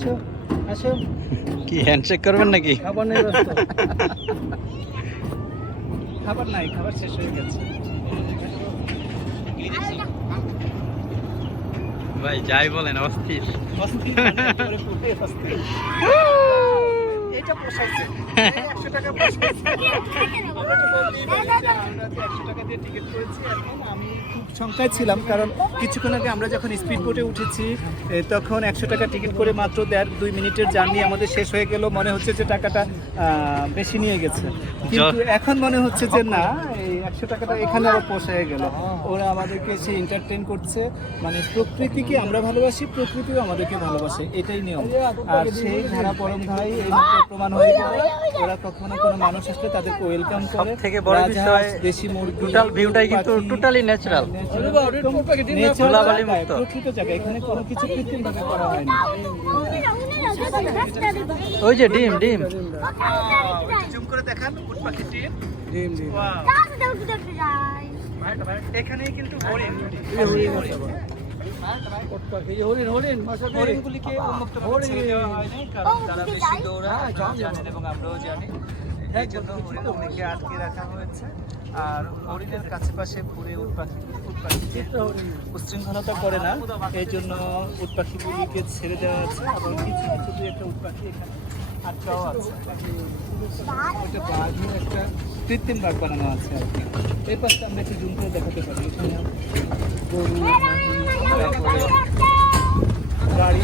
আসো আসো। কি হ্যান্ডশেক করবেন নাকি? খাবার নেই ব্যস্ত। খাবার নাই, খাবার শেষ হয়ে গেছে। ভাই যাই বলেন অস্থির। অস্থির মানে একেবারে পুরোটাই অস্থির। এটা পোষাইছে, এই 100 টাকা পোষাইছে। আমরা তো বলতেই পারি যে আমরা যে 100 টাকা দিয়ে টিকিট করেছি। এখন আমি খুব শঙ্কায় ছিলাম, কারণ কিছুক্ষণ আগে আমরা যখন স্পিড বোটে উঠেছি তখন 100 টাকা টিকিট করে মাত্র 1.5-2 মিনিটের জার্নি আমাদের শেষ হয়ে গেল। মনে হচ্ছে যে টাকাটা বেশি নিয়ে গেছে, কিন্তু এখন মনে হচ্ছে যে না, এই 100 টাকাটা এখানে আরো পোষায় গেল। ওরা আমাদেরকে এসে এন্টারটেইন করছে, মানে প্রকৃতিকে আমরা ভালোবাসি, প্রকৃতিও আমাদেরকে ভালোবাসে, এটাই নিয়ম। আর সেই ধারা পরম ভাই এই মাত্র প্রমাণ হয়ে গেল, ওরা কখনো কোনো মানুষ আসলে তাদেরকে ওয়েলকাম করে। থেকে বড় বিষয় দেশি মুরগি, টোটাল ভিউটাই কিন্তু টোটালি ন্যাচারাল, ধুলাবালি মুক্ত। প্রকৃত জায়গা, এখানে কোনো কিছু কৃত্রিম ভাবে করা হয়নি। ওই যে ডিম ডিম জুম করে দেখান উট পাখিটি। ডিম ডিম। এখানেই কিন্তু হরিণ, হরিণগুলিকে উন্মুক্ত ভাবে ছেড়ে দেওয়া হয়নি, কারণ তারা বেশি দৌড়ায়, আপনারা জানেন এবং আমরাও জানি। এই জন্য হরিণগুলিকে আটকে রাখা হয়েছে। আর হরিণের কাছে পাশে ঘুরে উট পাখিকে উচ্ছৃঙ্খলতা করে না, এই জন্য উট পাখিগুলিকে ছেড়ে দেওয়া আছে। এবং কিছু কিছু দুই একটা উট পাখি এখানে আটকাও আছে। ওইটা বাঘের একটা কৃত্রিম বাঘ বানানো আছে আর কি। এই পাশটা আমরা একটু জুম করে দেখাতে পারি। এখানে গরু, তারপরে গাড়ি।